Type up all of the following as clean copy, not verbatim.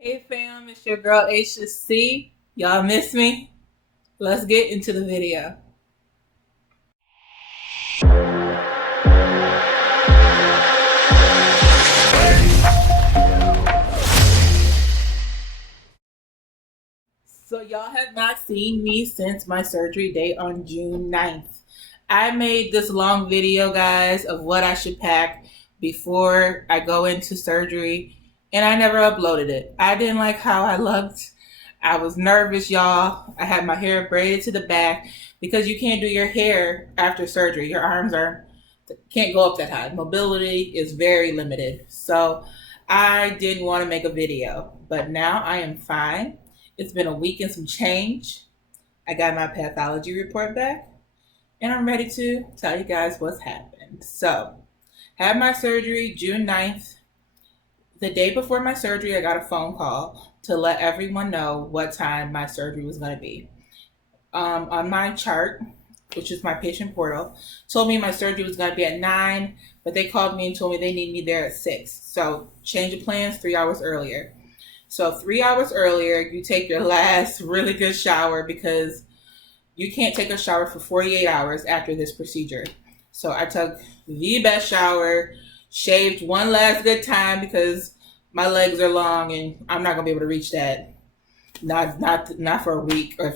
Hey fam, it's your girl Aisha C. Y'all miss me? Let's get into the video. So y'all have not seen me since my surgery date on June 9th. I made this long video, guys, of what I should pack before I go into surgery, and I never uploaded it. I didn't like how I looked. I was nervous, y'all. I had my hair braided to the back because you can't do your hair after surgery. Your arms are can't go up that high. Mobility is very limited. So I didn't want to make a video, but now I am fine. It's been a week and some change. I got my pathology report back, and I'm ready to tell you guys what's happened. So, had my surgery June 9th. The day before my surgery, I got a phone call to let everyone know what time my surgery was going to be. On my chart, which is my patient portal, told me my surgery was going to be at 9, but they called me and told me they need me there at 6. So, change of plans 3 hours earlier. So 3 hours earlier, you take your last really good shower because you can't take a shower for 48 hours after this procedure. So I took the best shower, shaved one last good time because my legs are long and I'm not gonna be able to reach that. Not for a week or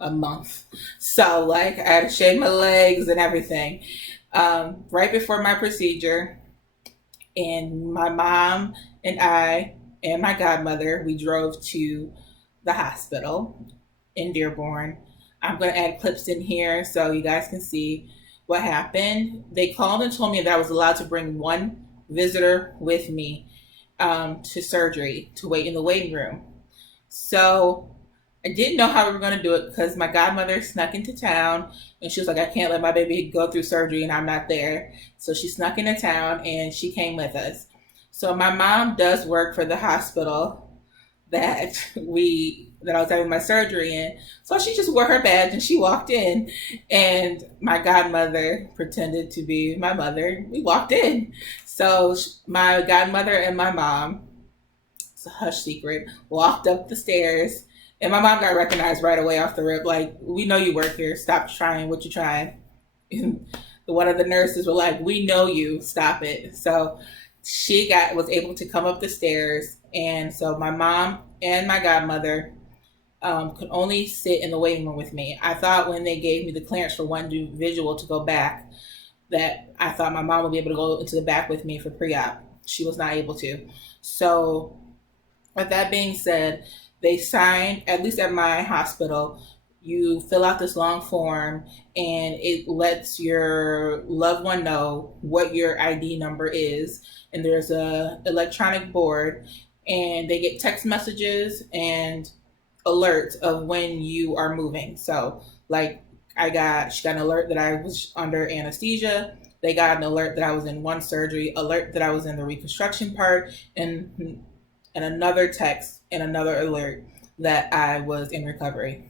a month. So like I had to shave my legs and everything. Right before my procedure, and my mom and I and my godmother, we drove to the hospital in Dearborn. I'm going to add clips in here so you guys can see what happened. They called and told me that I was allowed to bring one visitor with me to surgery to wait in the waiting room. So I didn't know how we were going to do it because my godmother snuck into town and she was like, I can't let my baby go through surgery and I'm not there. So she snuck into town and she came with us. So my mom does work for the hospital that I was having my surgery in. So she just wore her badge and she walked in, and my godmother pretended to be my mother. We walked in. So my godmother and my mom, it's a hush secret, walked up the stairs, and my mom got recognized right away off the rip. Like, we know you work here. Stop trying what you're trying. And one of the nurses were like, we know you. Stop it. So she was able to come up the stairs, and so my mom and my godmother could only sit in the waiting room with me. I thought when they gave me the clearance for one individual to go back, that I thought my mom would be able to go into the back with me for pre-op. She was not able to. So with that being said, they signed, at least at my hospital, you fill out this long form and it lets your loved one know what your ID number is. And there's a electronic board, and they get text messages and alerts of when you are moving. So like she got an alert that I was under anesthesia. They got an alert that I was in one surgery, alert that I was in the reconstruction part, and another text and another alert that I was in recovery.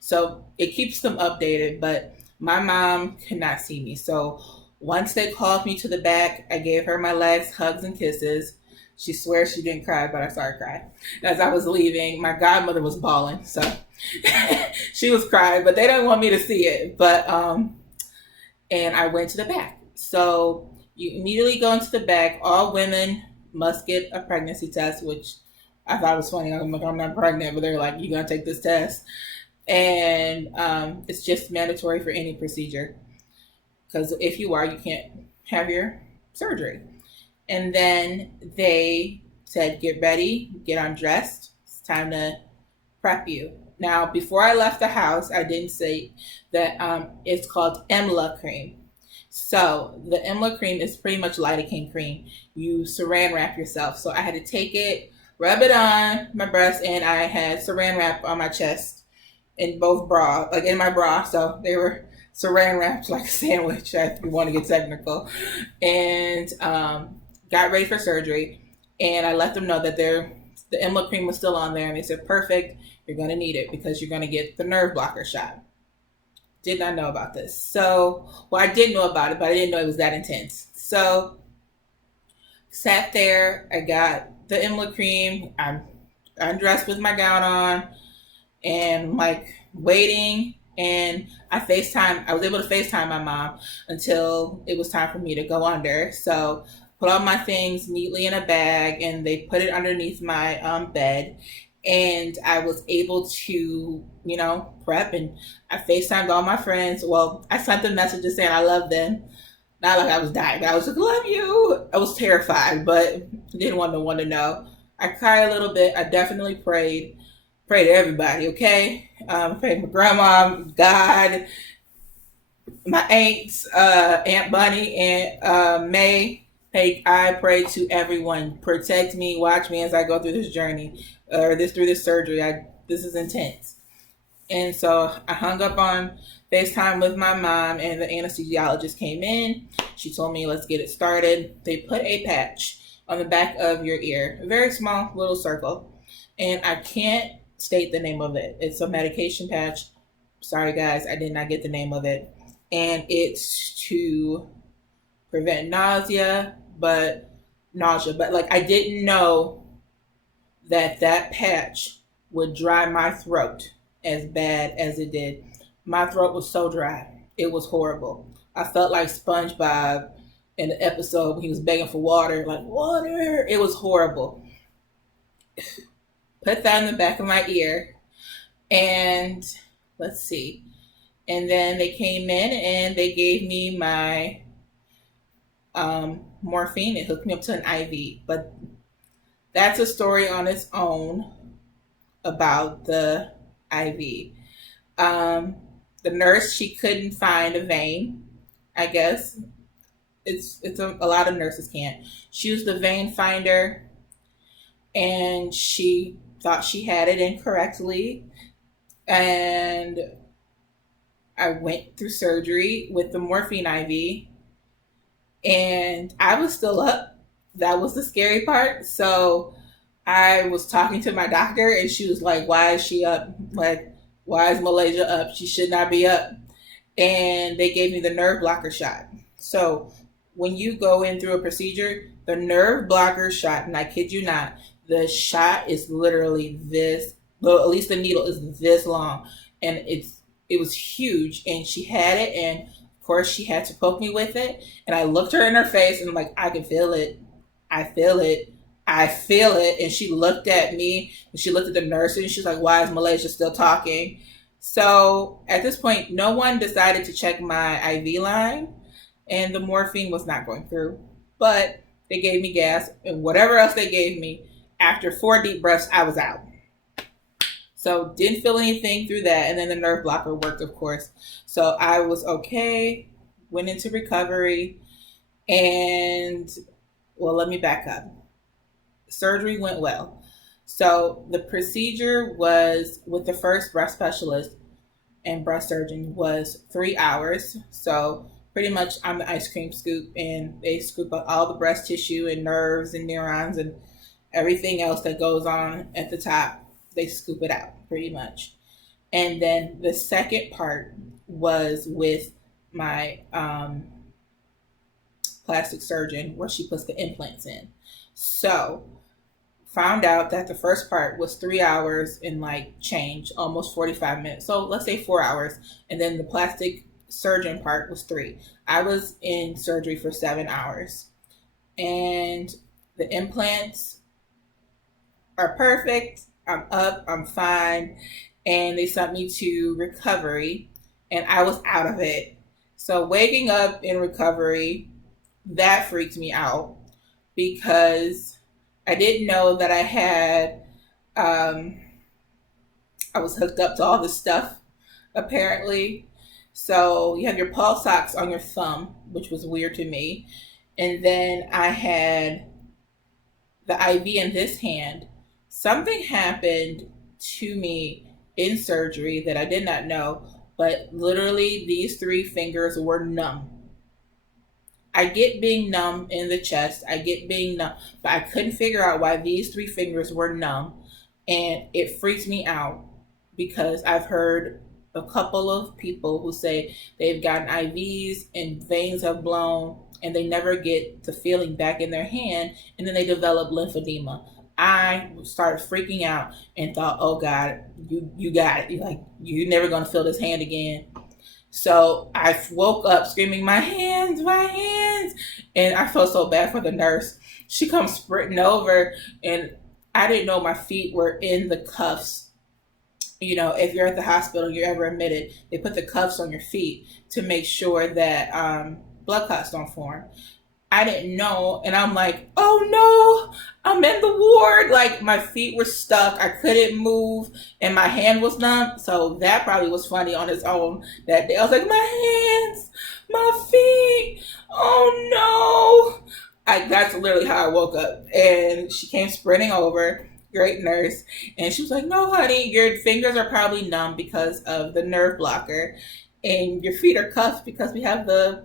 So it keeps them updated, but my mom could not see me. So once they called me to the back, I gave her my last hugs and kisses. She swears she didn't cry, but I saw her cry. As I was leaving, my godmother was bawling, so she was crying, but they didn't want me to see it. But and I went to the back. So you immediately go into the back. All women must get a pregnancy test, which I thought was funny. I'm like, I'm not pregnant, but they're like, you're gonna take this test. And it's just mandatory for any procedure, because if you are, you can't have your surgery. And then they said, get ready, get undressed, it's time to prep you. Now, before I left the house, I didn't say that it's called EMLA cream. So the EMLA cream is pretty much lidocaine cream. You saran wrap yourself. So I had to take it, rub it on my breast, and I had saran wrap on my chest in both bra, like in my bra. So they were saran wrapped like a sandwich, if you want to get technical. And got ready for surgery. And I let them know that the EMLA cream was still on there. And they said, perfect, you're going to need it because you're going to get the nerve blocker shot. Did not know about this. So, well, I did know about it, but I didn't know it was that intense. So, sat there. I got the Emla cream. I'm undressed with my gown on and like waiting. And I was able to FaceTime my mom until it was time for me to go under. So put all my things neatly in a bag and they put it underneath my bed. And I was able to, prep, and I FaceTimed all my friends. Well, I sent them messages saying I love them. Not like I was dying, but I was like, love you. I was terrified, but didn't want no one to know. I cried a little bit. I definitely prayed. Pray to everybody, okay? Pray to my grandma, God, my aunts, Aunt Bunny, and May. Hey, I pray to everyone. Protect me, watch me as I go through this journey, or through this surgery. This is intense. And so I hung up on FaceTime with my mom, and the anesthesiologist came in. She told me, let's get it started. They put a patch on the back of your ear, a very small little circle. And I can't state the name of it. It's a medication patch. Sorry, guys, I did not get the name of it. And it's to prevent nausea, but like I didn't know that patch would dry my throat as bad as it did. My throat was so dry. It was horrible. I felt like SpongeBob in the episode when he was begging for water, like, water. It was horrible. Put that in the back of my ear. And let's see. And then they came in and they gave me my morphine. It hooked me up to an IV. But that's a story on its own about the IV. The nurse, she couldn't find a vein, I guess. It's a lot of nurses can't. She used the vein finder and she thought she had it incorrectly. And I went through surgery with the morphine IV and I was still up. That was the scary part. So I was talking to my doctor and she was like, why is she up? Like, why is Malaysia up? She should not be up. And they gave me the nerve blocker shot. So when you go in through a procedure, the nerve blocker shot, and I kid you not, the shot is literally this, well, at least the needle is this long. And it was huge. And she had it, and of course she had to poke me with it. And I looked her in her face and I'm like, I can feel it. I feel it. I feel it. And she looked at me and she looked at the nurse and she's like, why is Malaysia still talking? So at this point, no one decided to check my IV line and the morphine was not going through. But they gave me gas and whatever else they gave me, after 4 deep breaths, I was out. So didn't feel anything through that. And then the nerve blocker worked, of course. So I was okay, went into recovery. And, well, let me back up. Surgery went well. So the procedure was with the first breast specialist and breast surgeon was 3 hours. So pretty much I'm the ice cream scoop and they scoop up all the breast tissue and nerves and neurons and everything else that goes on at the top. They scoop it out pretty much. And then the second part was with my plastic surgeon where she puts the implants in. So found out that the first part was 3 hours and like change, almost 45 minutes. So let's say 4 hours. And then the plastic surgeon part was 3. I was in surgery for 7 hours. And the implants are perfect. I'm up, I'm fine. And they sent me to recovery and I was out of it. So waking up in recovery, that freaked me out because I didn't know that I was hooked up to all this stuff, apparently. So you have your pulse ox on your thumb, which was weird to me. And then I had the IV in this hand. Something happened to me in surgery that I did not know, but literally these 3 fingers were numb. I get being numb in the chest. I get being numb, but I couldn't figure out why these 3 fingers were numb. And it freaks me out because I've heard a couple of people who say they've gotten IVs and veins have blown and they never get the feeling back in their hand and then they develop lymphedema. I started freaking out and thought, oh God, you got it. You're like, you're never gonna feel this hand again. So I woke up screaming, my hands, my hands. And I felt so bad for the nurse. She comes sprinting over, and I didn't know my feet were in the cuffs. You know, if you're at the hospital, you're ever admitted, they put the cuffs on your feet to make sure that blood clots don't form. I didn't know. And I'm like, oh no, I'm in the ward. Like my feet were stuck. I couldn't move and my hand was numb. So that probably was funny on its own that day. I was like, my hands, my feet. Oh no. That's literally how I woke up. And she came sprinting over, great nurse. And she was like, no, honey, your fingers are probably numb because of the nerve blocker. And your feet are cuffed because we have the,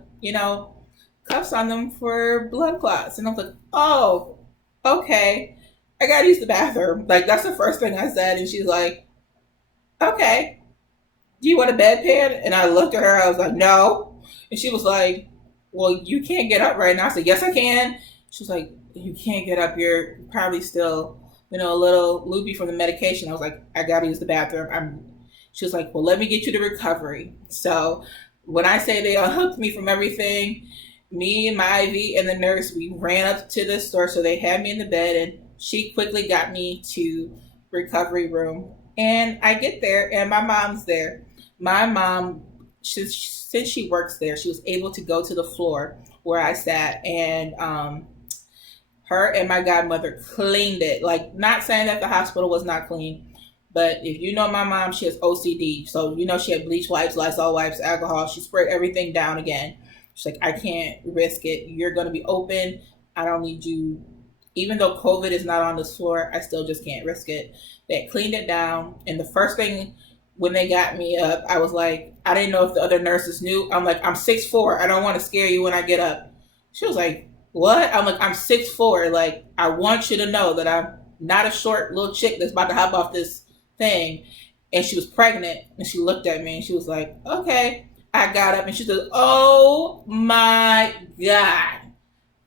cuffs on them for blood clots. And I was like, oh, okay. I gotta use the bathroom. Like, that's the first thing I said. And she's like, okay, do you want a bedpan? And I looked at her, I was like, no. And she was like, well, you can't get up right now. I said, yes, I can. She was like, you can't get up. You're probably still, a little loopy from the medication. I was like, I gotta use the bathroom. She was like, well, let me get you to recovery. So when I say they unhooked me from everything, me and my IV and the nurse, we ran up to the store. So they had me in the bed, and she quickly got me to recovery room. And I get there, and my mom's there. My mom, since she works there, she was able to go to the floor where I sat, and her and my godmother cleaned it. Like, not saying that the hospital was not clean, but if you know my mom, she has OCD. So, she had bleach wipes, Lysol wipes, alcohol. She sprayed everything down again. She's like, I can't risk it. You're going to be open. I don't need you. Even though COVID is not on this floor, I still just can't risk it. They cleaned it down. And the first thing when they got me up, I was like, I didn't know if the other nurses knew. I'm like, I'm 6'4". I don't want to scare you when I get up. She was like, what? I'm like, I'm 6'4". Like, I want you to know that I'm not a short little chick that's about to hop off this thing. And she was pregnant. And she looked at me and she was like, okay. I got up and she said, oh my God.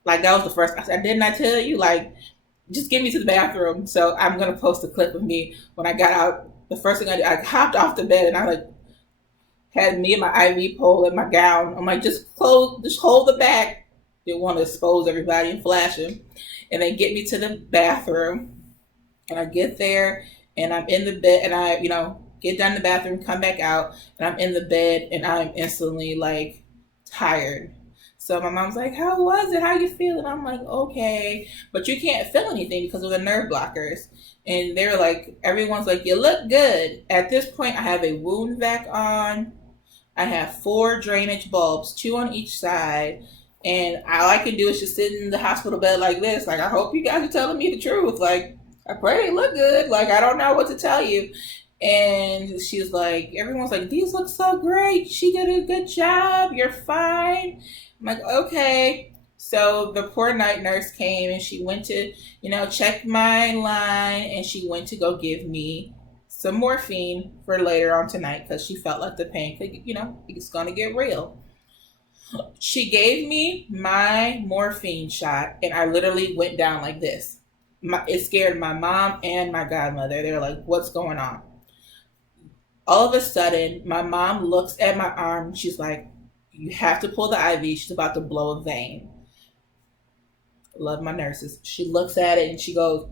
Like, that was the first. I said, didn't I tell you? Like, just get me to the bathroom. So I'm going to post a clip of me when I got out. The first thing I did, I hopped off the bed and I had me and my IV pole and my gown. I'm like, just hold the back. Didn't want to expose everybody and flash them. And they get me to the bathroom. And I get there and I'm in the bed and I, get down in the bathroom, come back out, and I'm in the bed and I'm instantly like tired. So my mom's like, how was it? How you feeling? I'm like, okay. But you can't feel anything because of the nerve blockers. And they're like, everyone's like, you look good. At this point, I have a wound vac on. I have 4 drainage bulbs, 2 on each side. And all I can do is just sit in the hospital bed like this. Like, I hope you guys are telling me the truth. Like, I pray they look good. Like, I don't know what to tell you. And she's like, everyone's like, these look so great. She did a good job. You're fine. I'm like, okay. So the poor night nurse came and she went to, check my line, and she went to go give me some morphine for later on tonight because she felt like the pain could, it's going to get real. She gave me my morphine shot and I literally went down like this. It scared my mom and my godmother. They're like, what's going on? All of a sudden, my mom looks at my arm and she's like, you have to pull the IV. She's about to blow a vein. Love my nurses. She looks at it and she goes,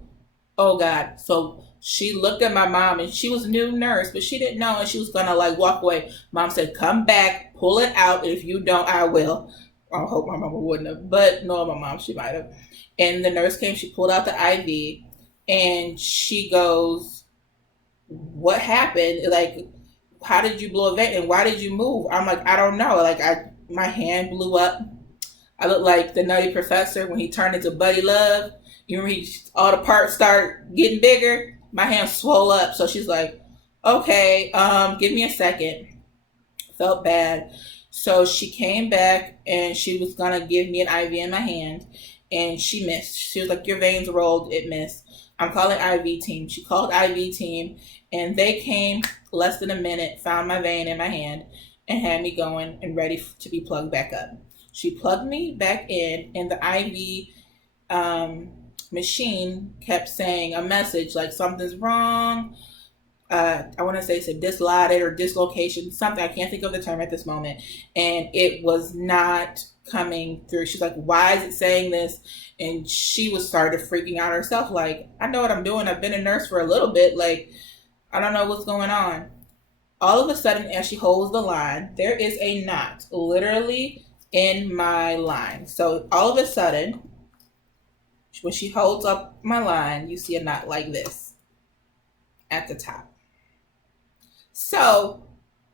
oh God. So she looked at my mom and she was a new nurse, but she didn't know and she was going to walk away. Mom said, come back, pull it out. And if you don't, I will. I hope my mama wouldn't have, but no, my mom, she might have. And the nurse came, she pulled out the IV and she goes, what happened? Like, how did you blow a vein and why did you move? I'm like, I don't know. Like, my hand blew up. I look like the Nutty Professor when he turned into Buddy Love. You remember all the parts start getting bigger? My hand swole up. So she's like, okay, give me a second. Felt bad. So she came back and she was going to give me an IV in my hand and she missed. She was like, your veins rolled, it missed. I'm calling IV team. She called IV team and they came less than a minute, found my vein in my hand and had me going and ready to be plugged back up. She plugged me back in and the IV machine kept saying a message like something's wrong. I want to say it's a dislodged or dislocation, something. I can't think of the term at this moment. And it was not coming through. She's like, why is it saying this? And she was started freaking out herself. Like, I know what I'm doing. I've been a nurse for a little bit. Like, I don't know what's going on. All of a sudden, as she holds the line, there is a knot literally in my line. So all of a sudden, when she holds up my line, you see a knot like this at the top. So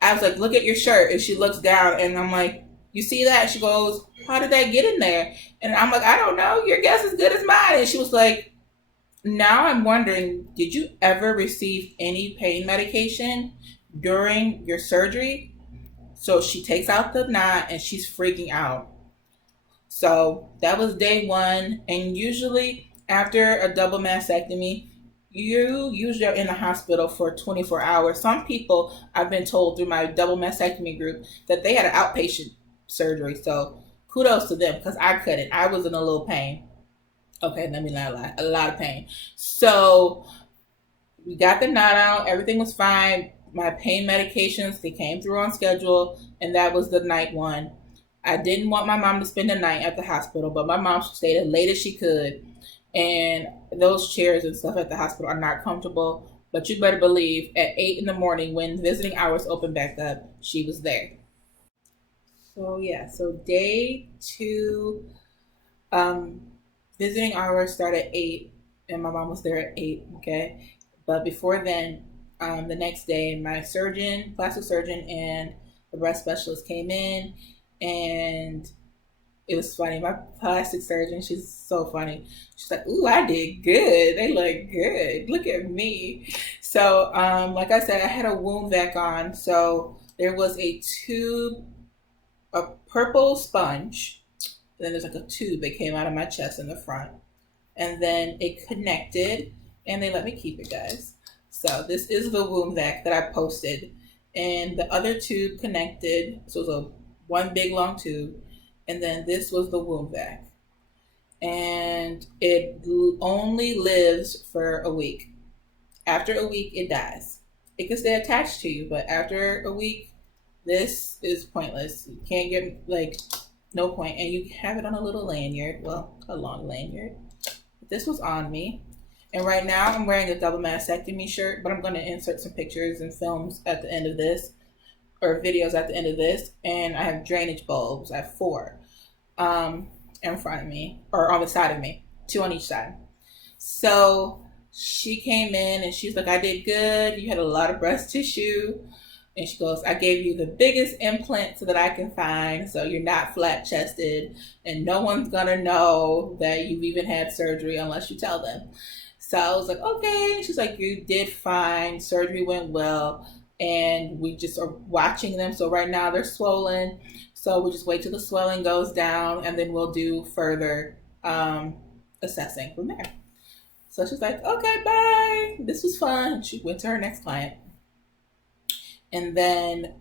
I was like, look at your shirt. And she looks down and I'm like, you see that? She goes, how did that get in there? And I'm like, I don't know. Your guess is good as mine. And she was like, now I'm wondering, did you ever receive any pain medication during your surgery? So she takes out the knot and she's freaking out. So that was day one. And usually after a double mastectomy, you usually are in the hospital for 24 hours. Some people, I've been told through my double mastectomy group, that they had an outpatient surgery. So kudos to them, because I couldn't. I was in a little pain. Okay, let me not lie. A lot of pain. So we got the knot out. Everything was fine. My pain medications, they came through on schedule. And that was the night one. I didn't want my mom to spend the night at the hospital, but my mom stayed as late as she could. And those chairs and stuff at the hospital are not comfortable. But you better believe at 8 in the morning when visiting hours opened back up, she was there. So yeah, so day two, visiting hours start at 8 and my mom was there at 8, okay? But before then, the next day, my surgeon, plastic surgeon, and the breast specialist came in, and it was funny. My plastic surgeon, she's so funny. She's like, ooh, I did good. They look good. Look at me. So, like I said, I had a wound vac on. So there was a tube, a purple sponge. And then there's like a tube that came out of my chest in the front. And then it connected, and they let me keep it, guys. So this is the wound vac that I posted. And the other tube connected. So it was a one big long tube. And then this was the wound vac. And it only lives for a week. After a week, it dies. It can stay attached to you, but after a week, this is pointless. You can't get, like, no point. And you have it on a little lanyard. Well, a long lanyard. This was on me. And right now, I'm wearing a double mastectomy shirt, but I'm going to insert some pictures and films at the end of this, or videos at the end of this. And I have drainage bulbs. I have 4 in front of me, or on the side of me, 2 on each side. So she came in and she's like, I did good. You had a lot of breast tissue. And she goes, I gave you the biggest implant so that I can find, so you're not flat chested and no one's gonna know that you've even had surgery unless you tell them. So I was like, okay. She's like, you did fine. Surgery went well. And we just are watching them. So right now they're swollen. So we just wait till the swelling goes down and then we'll do further assessing from there. So she's like, okay, bye. This was fun. She went to her next client. And then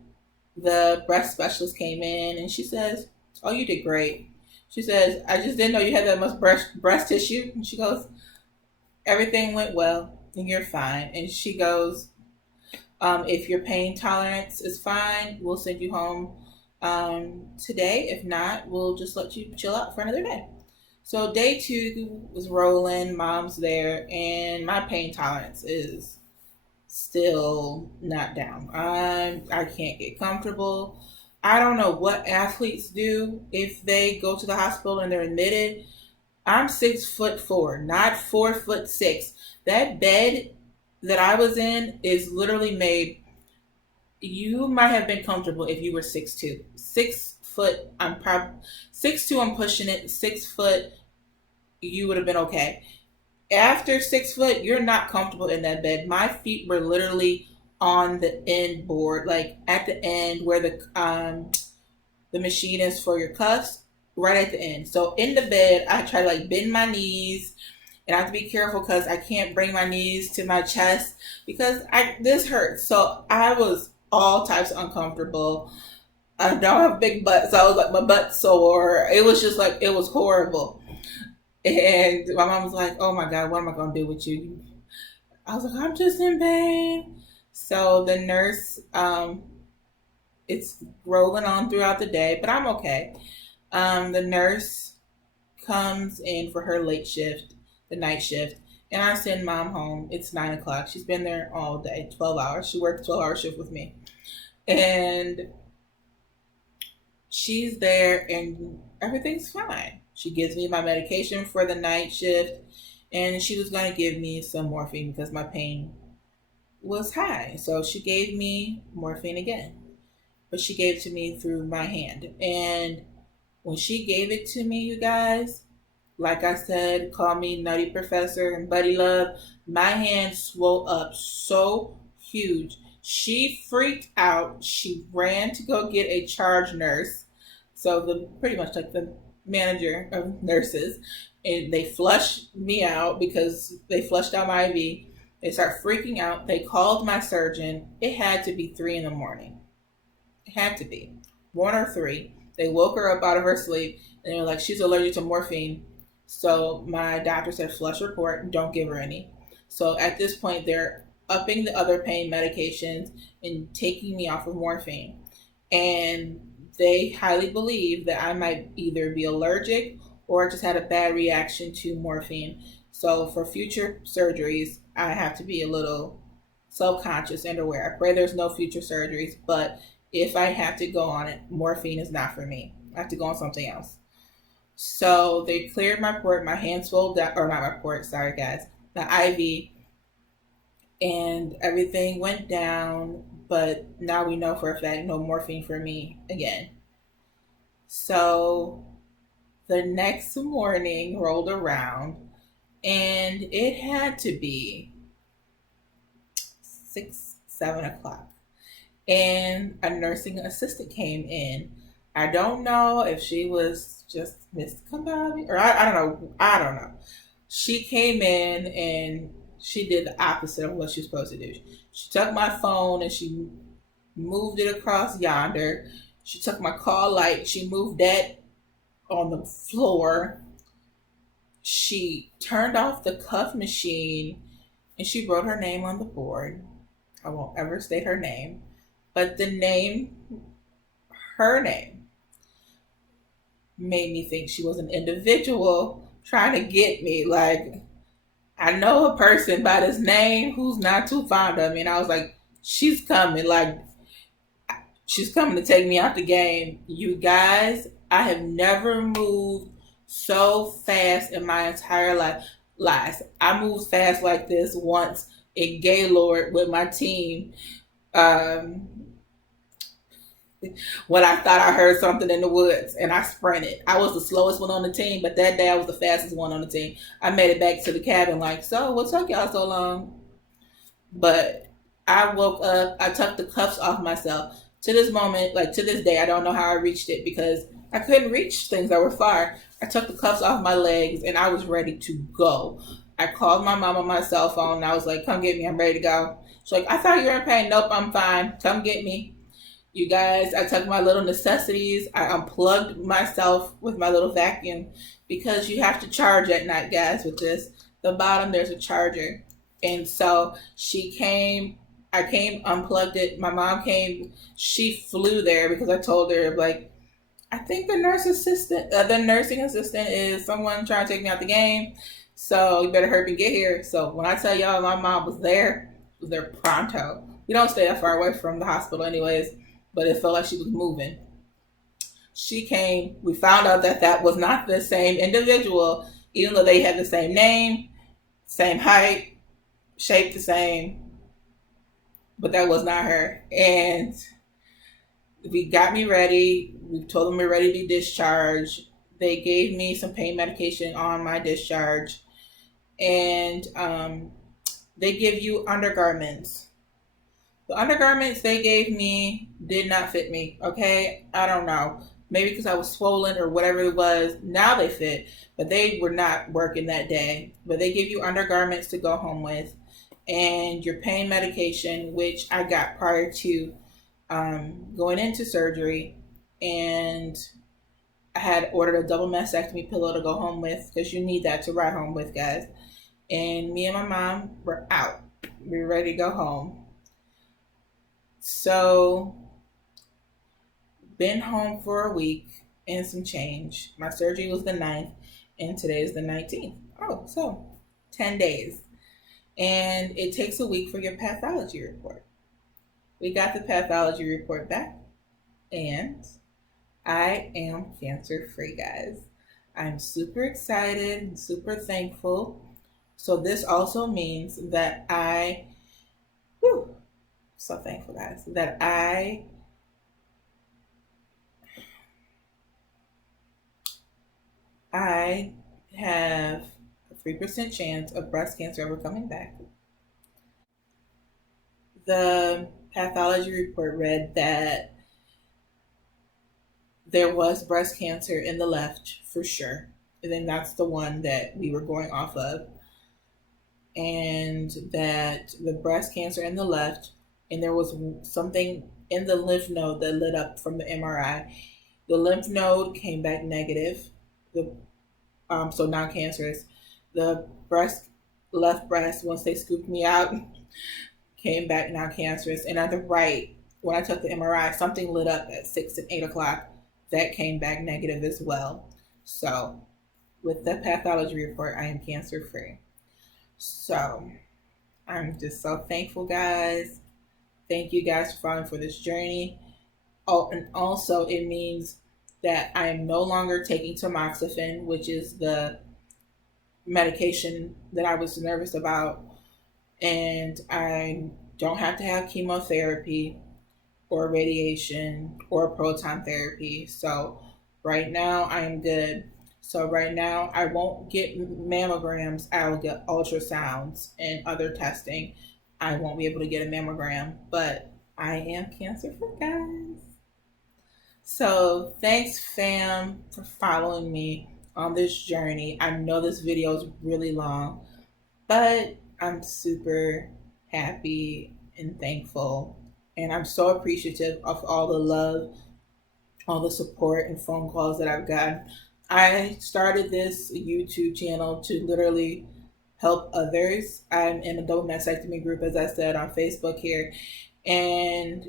the breast specialist came in and she says, oh, you did great. She says, I just didn't know you had that much breast tissue. And she goes, everything went well and you're fine. And she goes, if your pain tolerance is fine, we'll send you home today. If not, we'll just let you chill out for another day. So day 2 was rolling, mom's there, and my pain tolerance is still not down. I can't get comfortable. I don't know what athletes do if they go to the hospital and they're admitted. I'm 6'4", not 4'6". That bed that I was in is literally made. You might have been comfortable if you were 6'2". 6 foot, I'm probably 6'2", I'm pushing it. 6 foot, you would have been okay. After 6 foot, you're not comfortable in that bed. My feet were literally on the end board, like at the end where the machine is for your cuffs, right at the end. So in the bed, I try to like bend my knees, and I have to be careful because I can't bring my knees to my chest because this hurts. So I was all types of uncomfortable. I don't have a big butt, so I was like, my butt sore. It was just like, it was horrible. And my mom was like, oh my God, what am I going to do with you? I was like, I'm just in pain. So the nurse, it's rolling on throughout the day, but I'm okay. The nurse comes in for her late shift, the night shift, and I send mom home. It's 9 o'clock. She's been there all day, 12 hours. She worked a 12-hour shift with me. And she's there and everything's fine. She gives me my medication for the night shift, and she was going to give me some morphine because my pain was high. So she gave me morphine again, but she gave it to me through my hand. And when she gave it to me, you guys, like I said, call me Nutty Professor and Buddy Love, my hand swelled up so huge. She freaked out. She ran to go get a charge nurse. So the pretty much like the manager of nurses. And they flushed me out because they flushed out my IV. They start freaking out. They called my surgeon. It had to be 3 in the morning. It had to be 1 or 3. They woke her up out of her sleep and they were like, she's allergic to morphine. So my doctor said, flush report, don't give her any. So at this point, they're upping the other pain medications and taking me off of morphine. And they highly believe that I might either be allergic or just had a bad reaction to morphine. So for future surgeries, I have to be a little self-conscious and aware. I pray there's no future surgeries, but if I have to go on it, morphine is not for me. I have to go on something else. So they cleared my port, my hand swelled down, or not my port, sorry guys, the IV, and everything went down, but now we know for a fact no morphine for me again. So the next morning rolled around, and it had to be 6, 7 o'clock. And a nursing assistant came in. I don't know if she was just miscombobulated or I don't know. I don't know. She came in and she did the opposite of what she was supposed to do. She took my phone and she moved it across yonder. She took my call light. She moved that on the floor. She turned off the cuff machine and she wrote her name on the board. I won't ever state her name. But the name, her name, made me think she was an individual trying to get me. Like, I know a person by this name who's not too fond of me. And I was like, she's coming. Like, she's coming to take me out the game. You guys, I have never moved so fast in my entire life. I moved fast like this once in Gaylord with my team. When I thought I heard something in the woods and I sprinted. I was the slowest one on the team, but that day I was the fastest one on the team. I made it back to the cabin like, so what took y'all so long? But I woke up, I took the cuffs off myself. To this moment, like to this day, I don't know how I reached it because I couldn't reach things that were far. I took the cuffs off my legs and I was ready to go. I called my mom on my cell phone and I was like, come get me, I'm ready to go. She's like, I thought you were in pain. Nope, I'm fine. Come get me. You guys, I took my little necessities. I unplugged myself with my little vacuum because you have to charge at night, guys, with this. The bottom, there's a charger. And so she came, I came, unplugged it. My mom came, she flew there because I told her, like, I think the nursing assistant is someone trying to take me out the game. So you better hurry and get here. So when I tell y'all my mom was there pronto. We don't stay that far away from the hospital anyways, but it felt like she was moving. She came, we found out that that was not the same individual, even though they had the same name, same height, shape the same, but that was not her. And we got me ready. We told them we're ready to be discharged. They gave me some pain medication on my discharge. And they give you undergarments. The undergarments they gave me did not fit me, okay? I don't know. Maybe because I was swollen or whatever it was. Now they fit, but they were not working that day. But they give you undergarments to go home with and your pain medication, which I got prior to going into surgery. And I had ordered a double mastectomy pillow to go home with, because you need that to ride home with, guys. And me and my mom were out. We were ready to go home. So, been home for a week and some change. My surgery was the 9th, and today is the 19th. Oh, so 10 days. And it takes a week for your pathology report. We got the pathology report back, and I am cancer free, guys. I'm super excited and super thankful. So this also means that so thankful, guys, that I have a 3% chance of breast cancer ever coming back. The pathology report read that there was breast cancer in the left for sure. And then that's the one that we were going off of. And that the breast cancer in the left, and there was something in the lymph node that lit up from the MRI. The lymph node came back negative, so non-cancerous. The left breast, once they scooped me out, came back non-cancerous. And at the right, when I took the MRI, something lit up at 6 and 8 o'clock. That came back negative as well. So with the pathology report, I am cancer free. So I'm just so thankful, guys. Thank you guys for following for this journey. Oh, and also it means that I am no longer taking tamoxifen, which is the medication that I was nervous about. And I don't have to have chemotherapy or radiation or proton therapy. So right now I'm good. So right now I won't get mammograms. I will get ultrasounds and other testing. I won't be able to get a mammogram, but I am cancer free, guys. So thanks, fam, for following me on this journey. I know this video is really long, but I'm super happy and thankful. And I'm so appreciative of all the love, all the support and phone calls that I've gotten. I started this YouTube channel to literally help others. I'm in a double mastectomy group, as I said, on Facebook here. And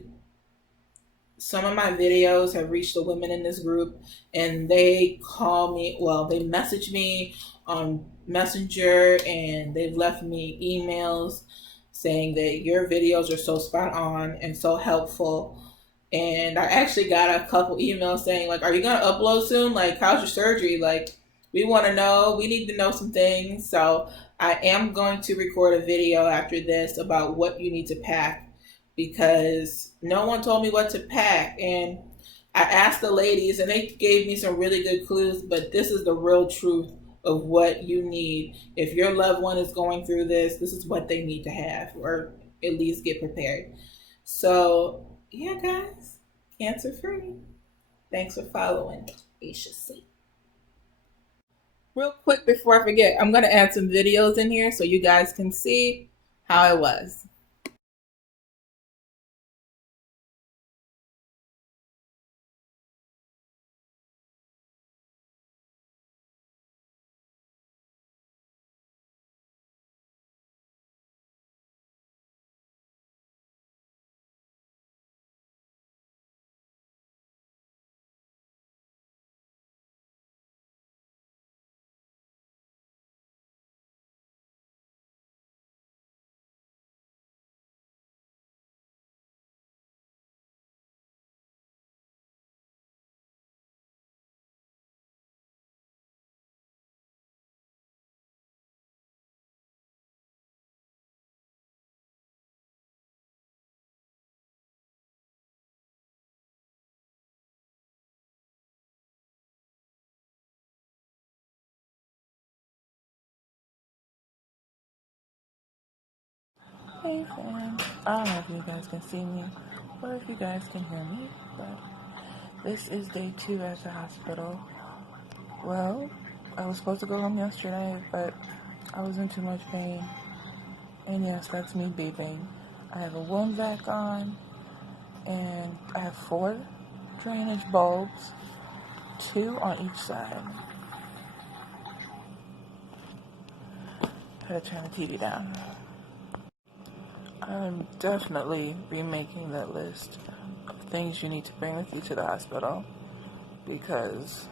some of my videos have reached the women in this group, and they call me, well, they message me on Messenger, and they've left me emails saying that your videos are so spot on and so helpful. And I actually got a couple emails saying, like, are you going to upload soon? Like, how's your surgery? Like, we want to know. We need to know some things. So I am going to record a video after this about what you need to pack, because no one told me what to pack. And I asked the ladies, and they gave me some really good clues, but this is the real truth of what you need. If your loved one is going through this is what they need to have, or at least get prepared. So yeah, guys, cancer free. Thanks for following. Aisha C. Real quick before I forget, I'm going to add some videos in here so you guys can see how it was. Hey fam, I don't know if you guys can see me or if you guys can hear me, but this is day 2 at the hospital. Well, I was supposed to go home yesterday, but I was in too much pain. And yes, that's me beeping. I have a wound vac on, and I have 4 drainage bulbs. 2 on each side. Gotta turn the TV down. I'm definitely remaking that list of things you need to bring with you to the hospital, because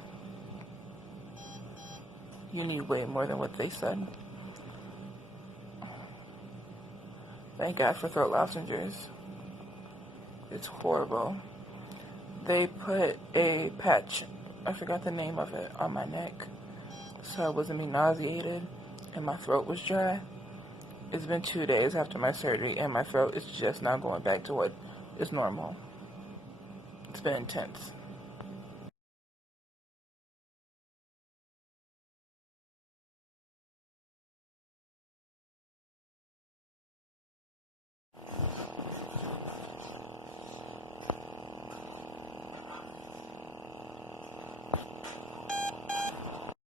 you need way more than what they said. Thank God for throat lozenges. It's horrible. They put a patch, I forgot the name of it, on my neck so I wasn't being nauseated and my throat was dry. It's been 2 days after my surgery and my throat is just now going back to what is normal. It's been intense.